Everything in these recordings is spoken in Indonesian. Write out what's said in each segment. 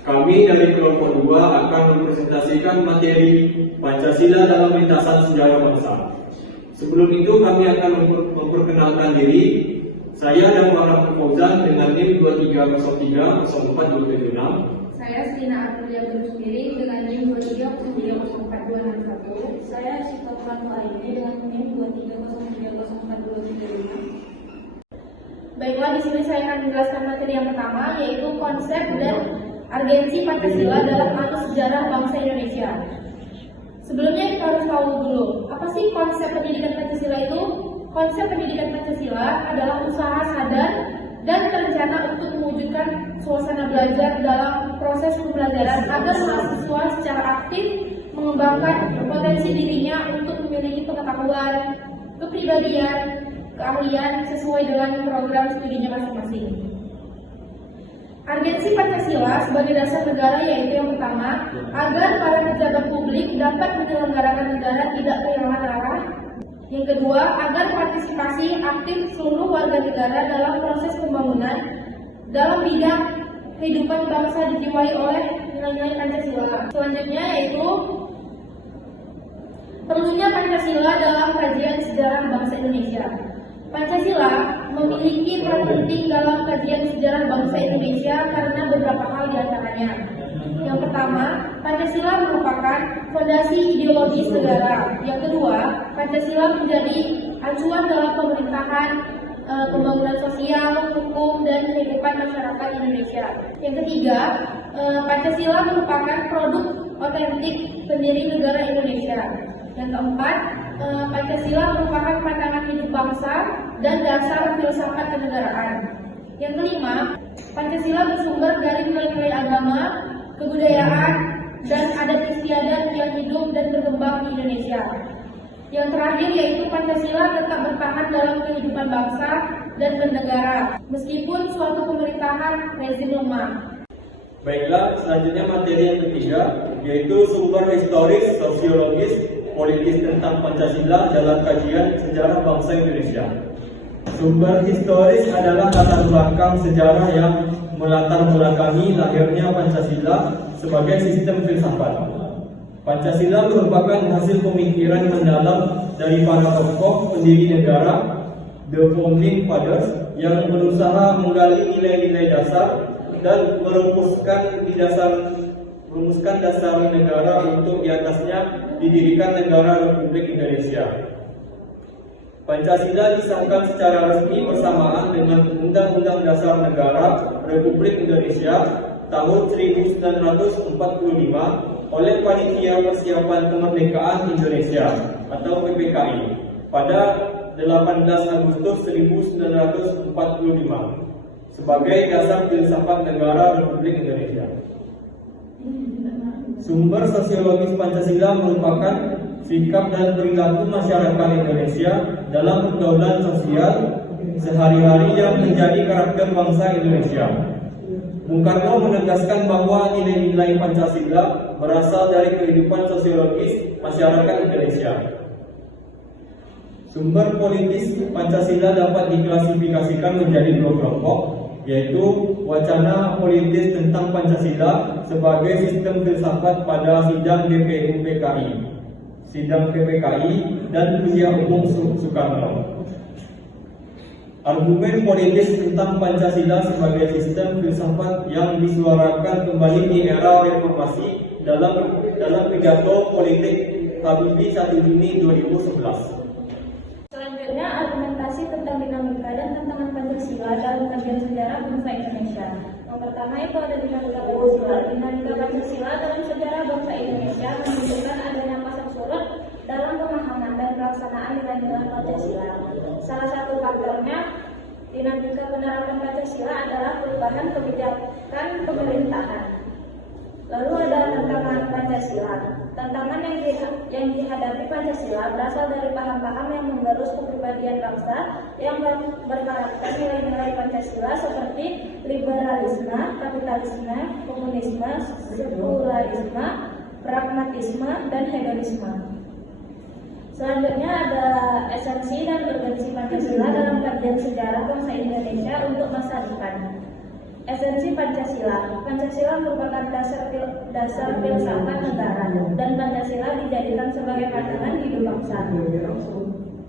Kami dari kelompok 2 akan mempresentasikan materi Pancasila dalam lintasan sejarah bangsa. Sebelum itu kami akan memperkenalkan diri. Saya dan Rahman Fauzan dengan NIM 23030426. Saya Stina Artulia Berusmiri dengan NIM 23030426. Saya Sitofan Laini dengan NIM 23030425. Baiklah, di sini saya akan menjelaskan materi yang pertama, yaitu konsep dan urgensi Pancasila dalam arus sejarah bangsa Indonesia. Sebelumnya kita harus tahu dulu, apa sih konsep pendidikan Pancasila itu? Konsep pendidikan Pancasila adalah usaha sadar dan terencana untuk mewujudkan suasana belajar dalam proses pembelajaran agar mahasiswa secara aktif mengembangkan potensi dirinya untuk memiliki pengetahuan, kepribadian, keahlian sesuai dengan program studinya masing-masing. Urgensi Pancasila sebagai dasar negara yaitu yang pertama, agar para pejabat publik dapat menyelenggarakan negara tidak kehilangan arah. Yang kedua, agar partisipasi aktif seluruh warga negara dalam proses pembangunan dalam bidang kehidupan bangsa dijiwai oleh nilai-nilai Pancasila. Selanjutnya yaitu perlunya Pancasila dalam kajian sejarah bangsa Indonesia. Pancasila memiliki peran penting dalam kajian sejarah bangsa Indonesia karena beberapa hal diantaranya. Yang pertama, Pancasila merupakan fondasi ideologis negara. Yang kedua, Pancasila menjadi acuan dalam pemerintahan, pembangunan sosial, hukum, dan kehidupan masyarakat Indonesia. Yang ketiga, Pancasila merupakan produk otentik pendiri negara Indonesia. Yang keempat, Pancasila merupakan pandangan hidup bangsa dan dasar filsafat kenegaraan. Yang kelima, Pancasila bersumber dari nilai-nilai agama, kebudayaan, dan adat istiadat yang hidup dan berkembang di Indonesia. Yang terakhir yaitu Pancasila tetap bertahan dalam kehidupan bangsa dan bernegara, meskipun suatu pemerintahan rezim lemah. Baiklah, selanjutnya materi yang ketiga, yaitu sumber historis, sosiologis, politis tentang Pancasila dalam kajian sejarah bangsa Indonesia. Sumber historis adalah latar belakang sejarah yang melatar belakangi lahirnya Pancasila sebagai sistem filsafat. Pancasila merupakan hasil pemikiran mendalam dari para tokoh pendiri negara, the founding fathers, yang berusaha menggali nilai-nilai dasar dan merumuskan dasar negara untuk diatasnya didirikan negara Republik Indonesia. Pancasila disahkan secara resmi bersamaan dengan Undang-Undang Dasar Negara Republik Indonesia tahun 1945 oleh Panitia Persiapan Kemerdekaan Indonesia atau PPKI pada 18 Agustus 1945 sebagai dasar filsafat negara Republik Indonesia. Sumber sosiologis Pancasila merupakan sikap dan perilaku masyarakat Indonesia dalam pergaulan sosial sehari-hari yang menjadi karakter bangsa Indonesia. Bung Karno menegaskan bahwa nilai-nilai Pancasila berasal dari kehidupan sosiologis masyarakat Indonesia. Sumber politis Pancasila dapat diklasifikasikan menjadi dua kelompok, yaitu wacana politis tentang Pancasila sebagai sistem filsafat pada sidang PPKI dan Kuliah Umum Soekarno. Argumen politis tentang Pancasila sebagai sistem filsafat yang disuarakan kembali di era reformasi dalam pidato politik Habibie 1 Juni 2011. Selanjutnya, argumentasi tentang dinamika dan tantangan Pancasila dalam kajian sejarah bangsa Indonesia. Yang pertama itu ada dinamika Pancasila. Dinamika Pancasila dalam sejarah bangsa Indonesia menunjukkan adanya pasang surut dalam pemahaman dan pelaksanaan nilai-nilai Pancasila. Salah satu faktornya dinamika penerapan Pancasila adalah perubahan kebijakan pemerintahan. Lalu ada tantangan Pancasila. Tantangan yang dihadapi Pancasila berasal dari paham-paham yang menggerus kepribadian bangsa yang berkarakter nilai-nilai Pancasila seperti liberalisme, kapitalisme, komunisme, sekularisme, pragmatisme, dan hedonisme. Selanjutnya ada esensi dan urgensi Pancasila dalam kajian sejarah bangsa Indonesia untuk masa depan. Esensi Pancasila. Pancasila merupakan dasar filsafat negara dan Pancasila dijadikan sebagai pandangan hidup bangsa.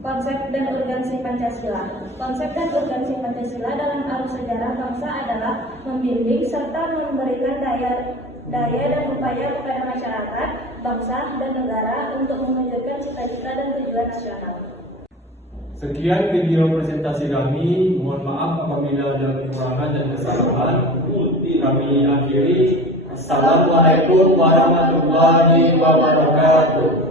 Konsep dan urgensi Pancasila. Konsep dan urgensi Pancasila dalam arus sejarah bangsa adalah membimbing serta memberikan daya dan upaya kepada masyarakat, bangsa, dan negara untuk mewujudkan cita-cita dan tujuan nasional. Sekian video presentasi kami. Mohon maaf apabila ada kekurangan dan kesalahan. Kami akhiri. Assalamualaikum warahmatullahi wabarakatuh.